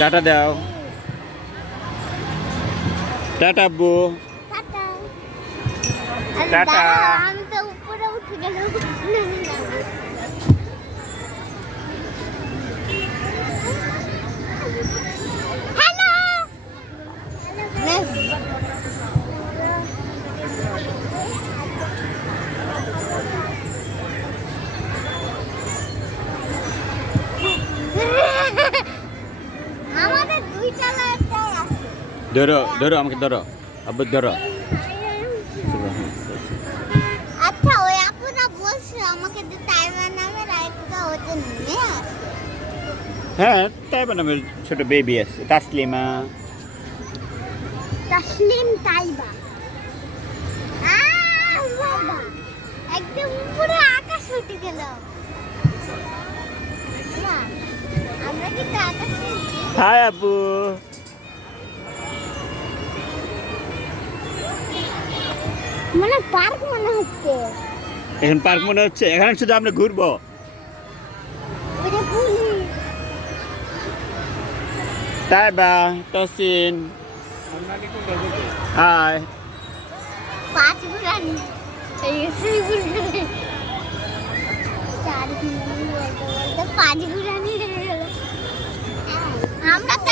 Tata দাও, tata আব্বু, tata. আমি তো উপরে উঠে গেলাম। হ্যালো আমাদের দুইটা লাইটটাই আছে। ধরো ধরো, আমাকে ধরো আব্বু, ধরো। আচ্ছা, ওই আপুরা বলছে আমাকে যে তাইওয়ান নামের একটা ওদের মেয়ে আছে। হ্যাঁ, তাই নামের ছোট বেবি আছে, তাসলিমা। তাসলিম তাইবা। বাবা, একদম উপরে আকাশ উঠে গেল। না, আমরা কিন্তু আকাশে হাই আব্বু। মানে পার্ক মনে হচ্ছে। এখন পার্ক মনে হচ্ছে, এখানে শুধু আমরা ঘুরবো। ওই যে পুলিশ। তাই বা তসিন, হাই। পাঁচ ঘুরানি এই সেই ঘুরানি চার ঘুরানি বলতে বলতে পাঁচ ঘুরানি হয়ে গেল। আমরা তো